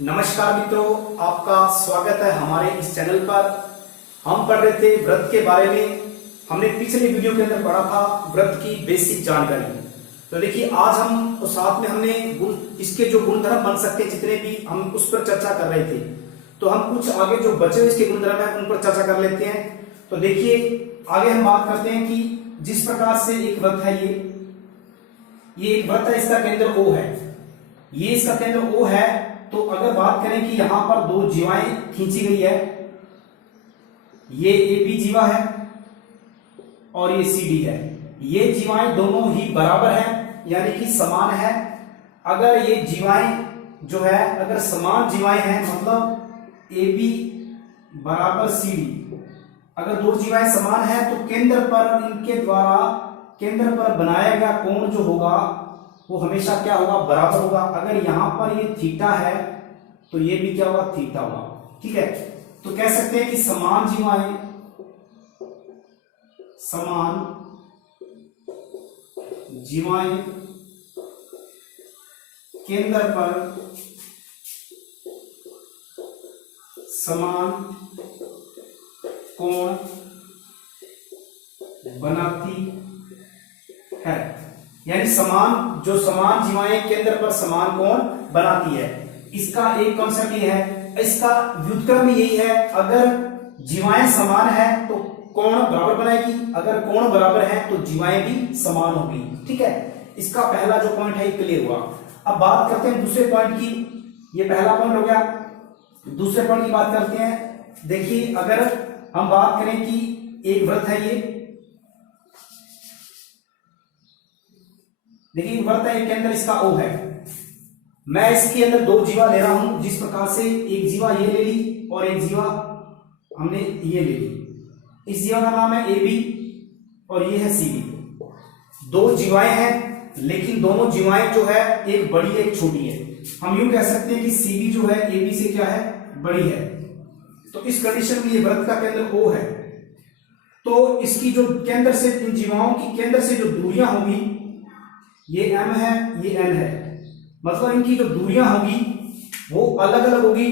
नमस्कार मित्रों, आपका स्वागत है हमारे इस चैनल पर। हम पढ़ रहे थे व्रत के बारे में। हमने पिछले वीडियो के अंदर पढ़ा था व्रत की बेसिक जानकारी। तो देखिए आज हम और साथ में हमने इसके जो गुणधर्म बन सकते हैं जितने भी हम उस पर चर्चा कर रहे थे। तो हम कुछ आगे जो बचे हुए इसके गुणधर्म है उन पर चर्चा कर लेते हैं। तो देखिए आगे हम बात करते हैं कि जिस प्रकार से एक व्रत है ये एक व्रत है, इसका केंद्र O है, ये इसका केंद्र O है। तो अगर बात करें कि यहां पर दो जीवाएं खींची गई है, ये AB जीवा है और ये CD है। ये जीवाएं दोनों ही बराबर हैं यानी कि समान है। अगर ये जीवाएं जो है अगर समान जीवाएं हैं मतलब AB बराबर CD, अगर दो जीवाएं समान है तो केंद्र पर इनके द्वारा केंद्र पर बनाया गया कोण जो होगा वो हमेशा क्या होगा, बराबर होगा। अगर यहां पर ये थीटा है तो ये भी क्या होगा, थीटा होगा। ठीक है, तो कह सकते हैं कि समान जीवाएं केंद्र पर समान कोण बनाती है, यानी समान जीवाएं केंद्र पर समान कोण बनाती है। इसका एक कॉन्सेप्ट ये है, इसका व्युत्क्रम यही है, अगर जीवाएं समान है तो कोण बराबर बनाएगी, अगर कोण बराबर है तो जीवाएं भी समान होगी। ठीक है, इसका पहला जो पॉइंट है ये क्लियर हुआ। अब बात करते हैं दूसरे पॉइंट की। ये पहला पॉइंट हो गया, दूसरे पॉइंट की बात करते हैं। देखिए अगर हम बात करें कि एक व्रत है ये, देखिए व्रत है, केंद्र इसका O है। मैं इसके अंदर दो जीवा ले रहा हूं, जिस प्रकार से एक जीवा ये ले ली और एक जीवा हमने ये ले ली। इस जीवा का नाम है AB और ये है CD। दो जीवाएं हैं लेकिन दोनों जीवाएं जो है एक बड़ी एक छोटी है। हम यूं कह सकते हैं कि CD जो है AB से क्या है, बड़ी है। तो इस कंडीशन में ये व्रत का केंद्र O है। तो इसकी जो केंद्र से इन जीवाओं की केंद्र से जो दूरियां होगी, ये M है ये N है, मतलब इनकी जो दूरियां होगी वो अलग अलग होगी।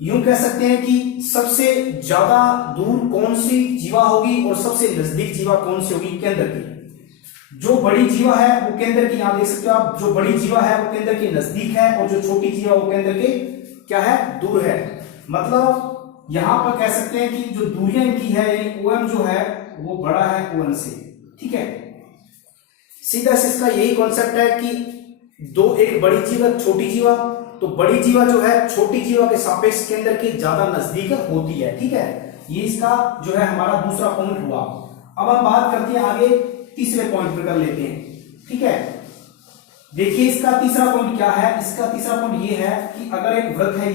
यूं कह सकते हैं कि सबसे ज्यादा दूर कौन सी जीवा होगी और सबसे नजदीक जीवा कौन सी होगी, केंद्र की। जो बड़ी जीवा है वो केंद्र की, यहां देख सकते हो आप, जो बड़ी जीवा है वो केंद्र के नजदीक है और जो छोटी जीवा वो केंद्र के क्या है, दूर है। मतलब यहां पर कह सकते हैं कि जो दूरियां इनकी है यानी OM जो है वो बड़ा है ON से। ठीक है, सीधा से इसका यही कॉन्सेप्ट है कि एक बड़ी जीवा छोटी जीवा, तो बड़ी जीवा जो है छोटी जीवा के सापेक्ष केंद्र के ज्यादा नजदीक होती है। ठीक है, ये इसका जो है हमारा दूसरा पॉइंट हुआ। अब हम बात करते हैं आगे तीसरे पॉइंट पर कर लेते हैं। ठीक है, देखिए इसका तीसरा पॉइंट क्या है। इसका तीसरा पॉइंट ये है कि अगर एक व्रत है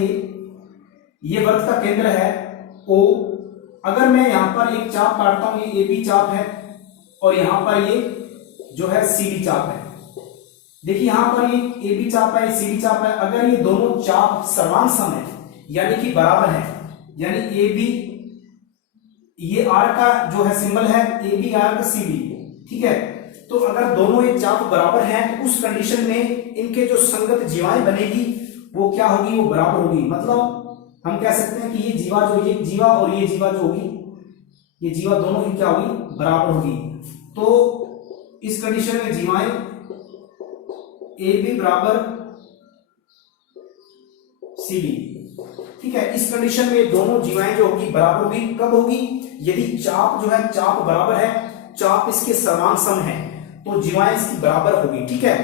ये व्रत का केंद्र है O। अगर मैं यहां पर एक चाप काटता हूं, ये AB चाप है और यहां पर ये जो है CD चाप है। देखिए यहां पर ये AB चाप है, CD चाप है। अगर ये दोनों चाप समान सम है यानी कि बराबर है, यानी AB ये R का जो है सिंबल है, AB R का CD। ठीक है, तो अगर दोनों ये चाप बराबर हैं तो उस कंडीशन में इनके जो संगत जीवाएं बनेगी वो क्या होगी, वो बराबर होगी। मतलब हम कह सकते हैं कि ये जीवा और ये जीवा जो होगी, ये जीवा दोनों ही क्या होगी, बराबर होगी। तो इस कंडीशन में जीवाएं AB बराबर CD। ठीक है, इस कंडीशन में दोनों जीवाएं जो होगी बराबर होगी। कब होगी, यदि चाप जो है चाप बराबर है, चाप इसके समान सम है तो जीवाएं इसकी बराबर होगी। ठीक है,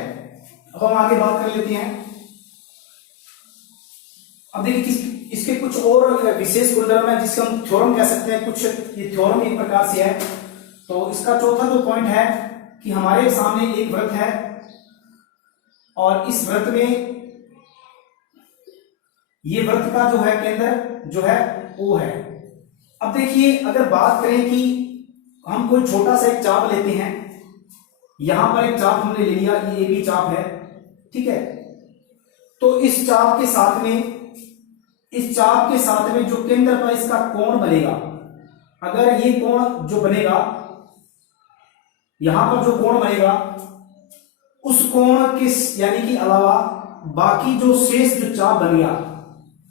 अब हम आगे बात कर लेते हैं। अब देखिए इसके कुछ और विशेष गुणधर्म है जिससे हम थ्योरम कह सकते हैं। कुछ ये थ्योरम एक प्रकार से है। तो इसका चौथा जो पॉइंट है कि हमारे सामने एक व्रत है और इस व्रत में ये व्रत का जो है केंद्र जो है O है। अब देखिए अगर बात करें कि हम कोई छोटा सा एक चाप लेते हैं, यहां पर एक चाप हमने ले लिया, ये AB चाप है। ठीक है, तो इस चाप के साथ में जो केंद्र पर इसका कोण बनेगा, अगर ये कोण जो बनेगा, यहां पर जो कोण बनेगा उस कोण के यानी कि अलावा बाकी जो शेष जो चाप बन गया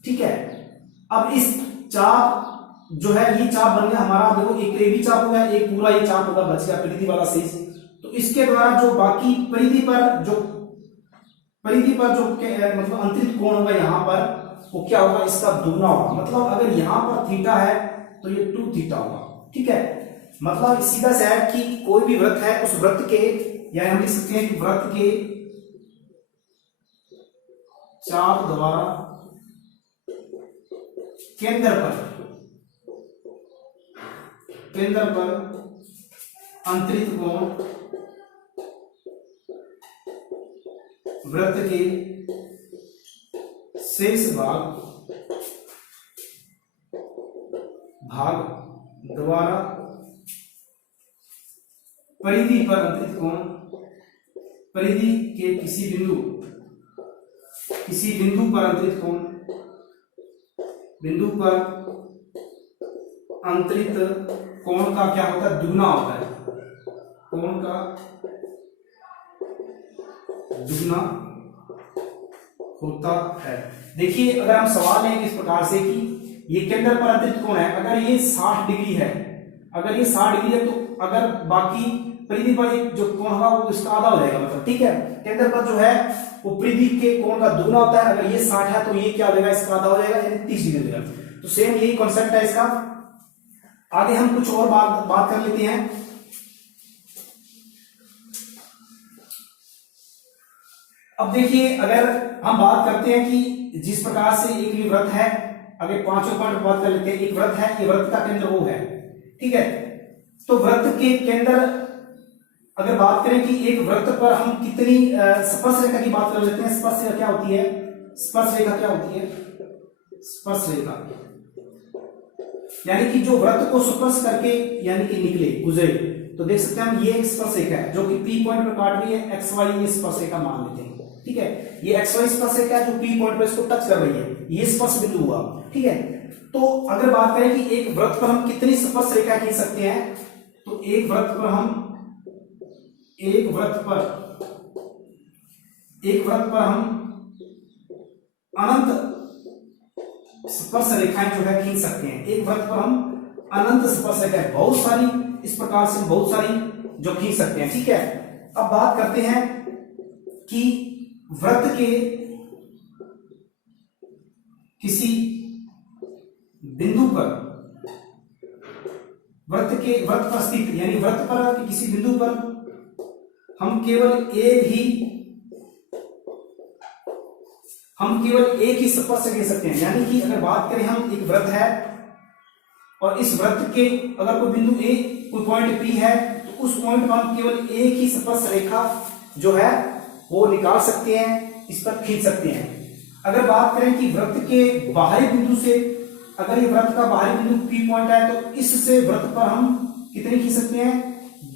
ठीक है। अब इस चाप जो है ये चाप बन गया हमारा, देखो एक तो ये भी चाप हो गया, एक पूरा ये चाप होगा, बच गया परिधि वाला शेष। तो इसके द्वारा जो बाकी परिधि पर जो मतलब अंतरित कोण होगा यहाँ पर, वो क्या होगा, इसका दुगना होगा। मतलब अगर यहाँ पर थीटा है तो ये 2 थीटा होगा, ठीक है। मतलब सीधा सा है कि कोई भी वृत्त है, उस वृत्त के, या हम लिख सकते हैं कि वृत्त के चाप द्वारा केंद्र पर अंतरित कोण वृत्त के शेष भाग द्वारा परिधि पर अंतरित कोण, परिधि के किसी बिंदु पर अंतरित कोण, बिंदु पर अंतरित कोण का क्या होता है, दुगना होता है, कोण का दुगना होता है। देखिए अगर हम सवाल लें इस प्रकार से कि ये केंद्र पर अंतरित कोण है, अगर ये 60 डिग्री है, अगर ये 60 डिग्री है, तो अगर बाकी परिधि पर जो कोण होगा वो इसका आधा हो जाएगा, मतलब ठीक है। केंद्र पर जो है वो परिधि के कोण का दुगना होता है, अगर ये 60 है तो ये क्या हो जाएगा, इसका आधा हो जाएगा, यानी 30 डिग्री हो जाएगा। तो सेम यही कॉन्सेप्ट है इसका। आगे हम कुछ और बात कर लेते हैं। अब देखिए अगर हम बात करते हैं कि जिस प्रकार से एक वृत्त है, अगर पांचों पॉइंट बात कर लेते हैं, एक वृत्त है, ये वृत्त का केंद्र वो है, ठीक है। तो वृत्त के केंद्र अगर बात करें कि एक वृत्त पर हम कितनी स्पर्श रेखा की बात कर लेते हैं। स्पर्श रेखा क्या होती है, स्पर्श रेखा क्या होती है, स्पर्श रेखा यानी कि जो वृत्त को स्पर्श करके यानी कि निकले, गुजरे, तो देख सकते हैं हम ये एक स्पर्श रेखा है जो कि P पॉइंट पर काट रही है, XY ये स्पर्श रेखा मान लेते हैं, ठीक है। ये XY स्पर्श रेखा है जो P पॉइंट पर इसको टच कर रही है, ये स्पर्श बिंदु हुआ, ठीक है। तो अगर बात करें कि एक वृत्त पर हम कितनी स्पर्श रेखा खींच सकते हैं, तो एक वृत्त पर हम अनंत स्पर्श रेखाएं जो है खींच सकते हैं। एक वृत्त पर हम अनंत स्पर्श रेखाएं, बहुत सारी, इस प्रकार से बहुत सारी जो खींच सकते हैं, ठीक है। अब बात करते हैं कि वृत्त के किसी बिंदु पर, वृत्त पर स्थित यानी वृत्त पर किसी बिंदु पर हम केवल एक ही स्पर्श ले सकते हैं। यानी कि अगर बात करें हम, एक वृत्त है और इस वृत्त के अगर कोई बिंदु ए, कोई पॉइंट पी है, तो उस पॉइंट पर हम केवल एक ही स्पर्श रेखा जो है वो निकाल सकते हैं, इस पर खींच सकते हैं। अगर बात करें कि वृत्त के बाहरी बिंदु से, अगर ये वृत्त का बाहरी बिंदु पी पॉइंट है, तो इससे वृत्त पर हम कितने खींच सकते हैं,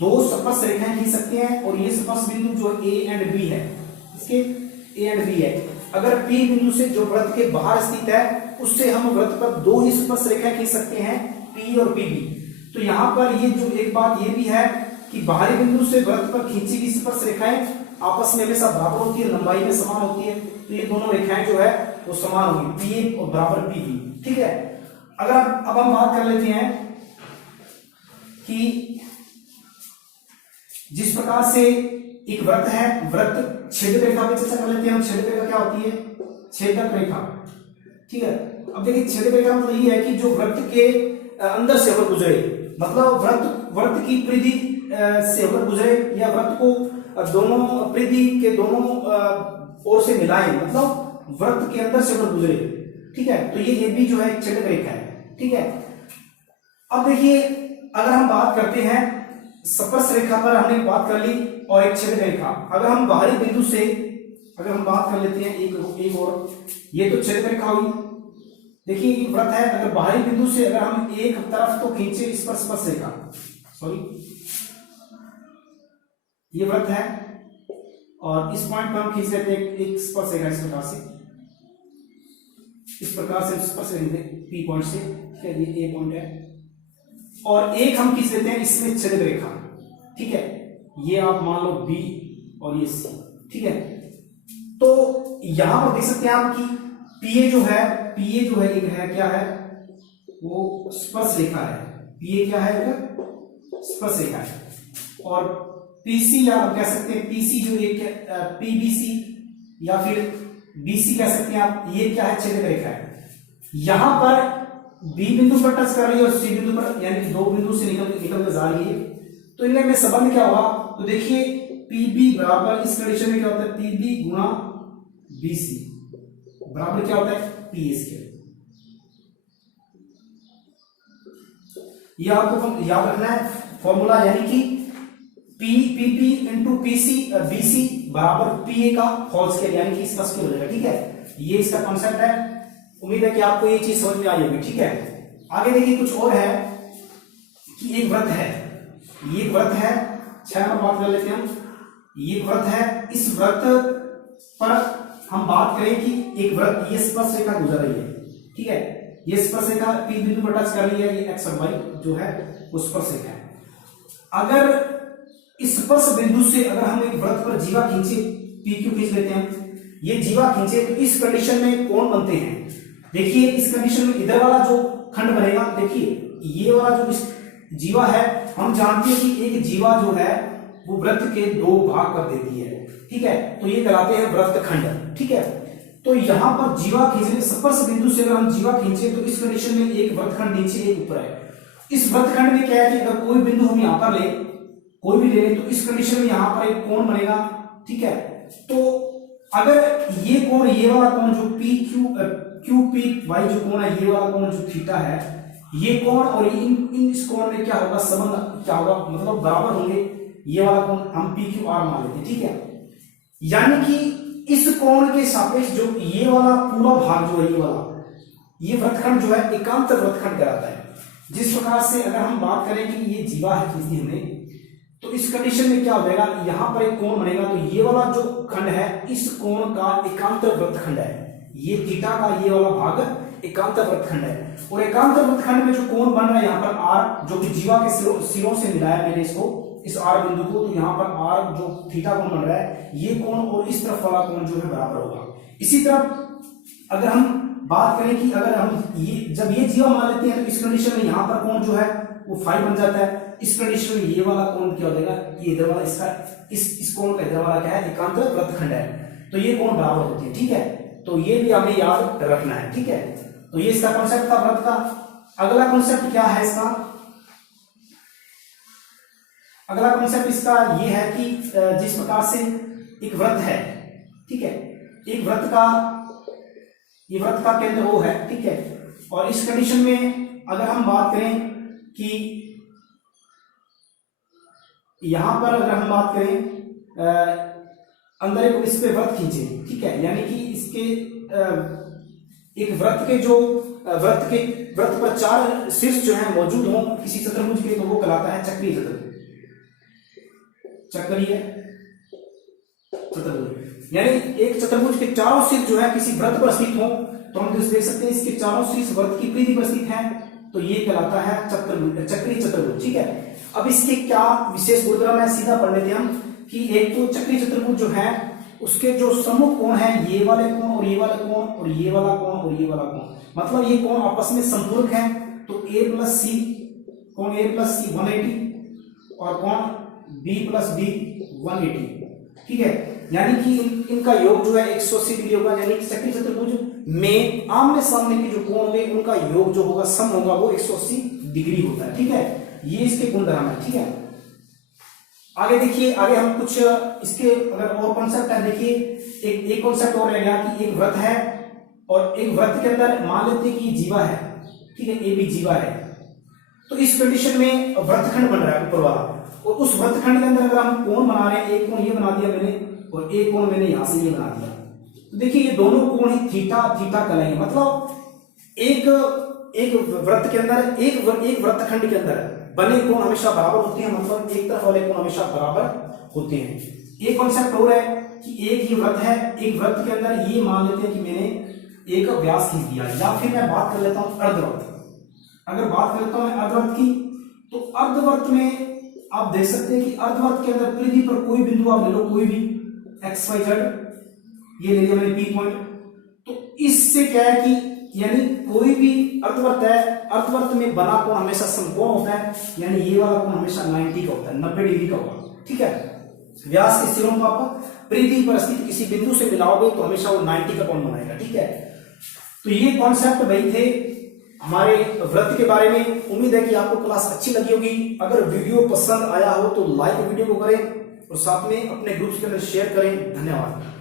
2 स्पर्श रेखाएं खींच सकते हैं। और ये स्पर्श बिंदु जो ए एंड बी है, इसके ए एंड बी है। अगर पी बिंदु से जो वृत्त के बाहर स्थित है, उससे हम वृत्त पर 2 ही स्पर्श रेखाएं खींच सकते हैं, पी और पी बी। तो यहां पर ये जो एक बात ये भी है कि बाहरी बिंदु से वृत्त पर खींची गई स्पर्श रेखाएं आपस में हमेशा बराबर होती है, लंबाई में समान होती है। तो ये दोनों रेखाएं जो है वो समान होगी, पी ए और बराबर पी बी, ठीक है। अगर अब हम बात कर लेते हैं कि जिस प्रकार से एक वृत्त है, वृत्त छेदक रेखा पे चर्चा कर लेते हैं हम। छेदक रेखा क्या होती है, छेदक रेखा, ठीक है। अब देखिए छेदक रेखा मतलब ये है कि जो वृत्त के अंदर से होकर गुजरे, मतलब वृत्त की परिधि से होकर गुजरे, या वृत्त को दोनों परिधि के दोनों ओर से मिलाए, मतलब वृत्त के अंदर से होकर गुजरे, ठीक है। तो ये भी जो है एक छेदक रेखा है, ठीक है। अब देखिए अगर हम बात करते हैं स्पर्श रेखा पर, हमने बात कर ली, और एक छेदक रेखा। अगर हम बाहरी बिंदु से अगर हम बात कर लेते हैं एक और, ये तो छेदक रेखा हुई। देखिए ये वृत्त है, अगर बाहरी बिंदु से अगर हम एक तरफ तो खींचे इस पर स्पर्श रेखा, सॉरी ये वृत्त है, और इस पॉइंट पर हम खींच लेते हैं एक स्पर्श रेखा, इस प्रकार से स्पर्श रेखा पी पॉइंट से, ठीक है, ये ए पॉइंट है, और एक हम खींच लेते हैं इसमें छेदक रेखा, ठीक है। ये आप मान लो बी और ये सी, ठीक है। तो यहां पर देख सकते हैं आप कि पीए जो है एक है क्या है, वो स्पर्श रेखा है। पीए क्या है, स्पर्श रेखा है। और पीसी या आप कह सकते हैं पीसी जो एक पीबीसी या फिर बीसी कह सकते हैं आप, ये क्या है, छेदक रेखा है। यहां पर बी बिंदु पर टच कर रही है और सी बिंदु पर, यानी दो बिंदु से निकल के जा रही है। तो इनमें में संबंध क्या होगा, तो देखिए पीबी बराबर, इस कंडीशन में क्या होता है, पीबी गुणा बीसी बराबर क्या होता है, पीएस के। ये आपको याद रखना है फॉर्मूला, यानी कि पीपी इंटू पीसी बीसी बराबर पीए का होल स्क्वायर, यानी कि इसका स्क्वायर हो जाएगा। ठीक है, ये इसका कॉन्सेप्ट है। उम्मीद है कि आपको ये चीज समझ में आई होगी। ठीक है, आगे देखिए कुछ और है कि एक व्रत है, ये व्रत है, 6 नंबर बात कर लेते हैं हम। ये व्रत है, इस व्रत पर हम बात करें कि एक व्रत, ये स्पर्श रेखा गुजर रही है। ठीक है, ये स्पर्श रेखा पी बिंदु पर टच कर रही है, ये एक्स और वाई जो है वो स्पर्श रेखा है। अगर इस स्पर्श बिंदु से अगर हम एक वृत्त पर जीवा खींचे, पी क्यू खींच लेते हैं, ये जीवा खींचे, तो इस कंडीशन में कोण बनते हैं। देखिए इस कंडीशन में इधर वाला जो खंड बनेगा, देखिए ये वाला जो जीवा है, हम जानते हैं कि एक जीवा जो है वो वृत्त के 2 भाग कर देती है। ठीक है, तो ये कहलाते हैं वृत्त खंड। ठीक है, तो यहां पर जीवा खींचने, स्पर्श बिंदु से अगर हम जीवा खींचे तो इस कंडीशन में एक वृत्त खंड नीचे एक ऊपर है। इस वृत्त खंड में क्या है कि अगर कोई बिंदु हम यहां पर ले, कोई भी ले लें, तो इस कंडीशन में यहां पर एक कोण बनेगा। ठीक है, तो अगर ये कोण, ये वाला कोण जो पी क्यू पी वाई जो कोण है, ये वाला कोण जो थीटा है, ये कोण और इन इस कोण में क्या होगा, संबंध क्या होगा, मतलब बराबर होंगे। ये वाला कोण हम पी क्यू आर मान लेते हैं। ठीक है, यानी कि इस कोण के सापेक्ष जो ये वाला पूरा भाग जो है, ये वाला, ये वृत्तखंड जो है एकांत वृत्तखंड कहलाता है। जिस प्रकार से अगर हम बात करें कि ये जीवा है खींचनी हमने, तो इस कंडीशन में क्या हो जाएगा, यहां पर एक कोण बनेगा, तो ये वाला जो खंड है इस कोण का एकांत वृत्तखंड है। ये थीटा का ये वाला भाग एकांत वृत्तखंड है। और एकांत वृत्तखंड में जो कोण बन रहा है यहाँ पर आर, जो कि जीवा के सिरों से मिलाया मैंने इसको, इस आर बिंदु को, तो यहाँ पर आर जो थीटा कोण बन रहा है, ये कोण और इस तरफ वाला कोण जो है बराबर होगा। इसी तरह अगर हम बात करें कि अगर हम ये जब ये जीवा मान लेते हैं, तो इस कंडीशन में यहाँ पर कोण जो है वो फाई बन जाता है। इस कंडीशन में ये वाला कोण क्या हो जाएगा, ये इधर वाला, इसका इस कोण का इधर वाला क्या है, एकांत वृत्तखंड है। तो ये कोण बराबर होती है। ठीक है, तो ये भी हमें याद रखना है। ठीक है, तो ये इसका कॉन्सेप्ट था वृत्त का। अगला कॉन्सेप्ट क्या है इसका, अगला कॉन्सेप्ट इसका ये है कि जिस प्रकार से एक वृत्त है, ठीक है, एक वृत्त का, ये वृत्त का केंद्र O है। ठीक है, और इस कंडीशन में अगर हम बात करें कि यहां पर अगर हम बात करें अंदर एक इस पे वृत्त खींचे, ठीक है, यानी कि इसके एक वृत्त के जो वृत्त पर 4 शीर्ष जो है मौजूद हो किसी चतुर्भुज के, तो वो कहलाता है चक्रीय चतुर्भुज। चक्रीय चतुर्भुज यानी एक चतुर्भुज के चारों शीर्ष जो है किसी वृत्त पर स्थित हो, तो हम देख सकते हैं इसके चारों शीर्ष वृत्त की परिधि पर स्थित है, तो ये कहलाता है चक्रीय चतुर्भुज। ठीक है, अब इसके क्या विशेष गुणधर्म है, सीधा पढ़ लेते हैं हम कि एक तो चक्रीय चतुर्भुज जो है उसके जो सम्मुख कोण है, ये वाले कोण और ये वाला कोण और ये वाला कोण और ये वाला कोण, मतलब ये कोण आपस में संपूरक है। तो a प्लस सी, कोण a प्लस सी 180 और कोण b प्लस b 180। ठीक है, यानी कि इनका योग जो है 180 डिग्री होगा, यानी कि चक्रीय चतुर्भुज में आमने सामने के जो कोण होंगे उनका योग जो होगा, सम होगा, वो 180 डिग्री होता है। ठीक है, ये इसके गुणधर्म है। ठीक है, आगे देखिए, आगे हम कुछ इसके अगर और कॉन्सेप्ट है, देखिए एक कॉन्सेप्ट और रहेगा कि एक वृत्त है और एक वृत्त के अंदर मान लेते हैं कि ये जीवा है। ठीक है, ए बी जीवा है, तो इस कंडीशन में वृत्तखंड बन रहा है ऊपर वाला, और उस वृत्तखंड के अंदर अगर हम कोण बना रहे हैं, एक कोण ये बना दिया मैंने और एक कोण मैंने यहां से ये बना दिया, तो देखिए ये दोनों कोण ही थीटा थीटा कहलाएंगे। मतलब एक वृत्त के अंदर, एक वृत्तखंड के अंदर बने कोण हमेशा बराबर होते हैं, मतलब एक तरफ वाले कोण हमेशा बराबर होते हैं। एक कॉन्सेप्ट और है कि एक ही वृत्त है, एक वृत्त के अंदर ये मान लेते हैं कि मैंने एक व्यास खींच दिया, या फिर मैं बात कर लेता हूं अर्धवृत्त। अगर बात करता हूं अर्धवृत्त की, तो अर्धवृत्त में आप देख सकते हैं कि अर्धवृत्त के अंदर परिधि पर कोई बिंदु आप ले लो, कोई भी XYZ, ये ले लिया मैंने P पॉइंट, तो इससे क्या है कि यानी कोई भी अर्धवृत्त है, अर्धवृत्त में बना कोण हमेशा समकोण होता है, यानी ये वाला कोण हमेशा 90 का होता है, 90 डिग्री का होगा। ठीक है, व्यास के सिरों को आप परिधि पर स्थित किसी बिंदु से मिलाओगे तो हमेशा वो 90 का कोण बनाएगा। ठीक है, तो ये कॉन्सेप्ट भाई थे हमारे वृत्त के बारे में। उम्मीद है कि आपको क्लास अच्छी लगी होगी। अगर वीडियो पसंद आया हो तो लाइक वीडियो को करें और साथ में अपने ग्रुप्स के अंदर शेयर करें। धन्यवाद।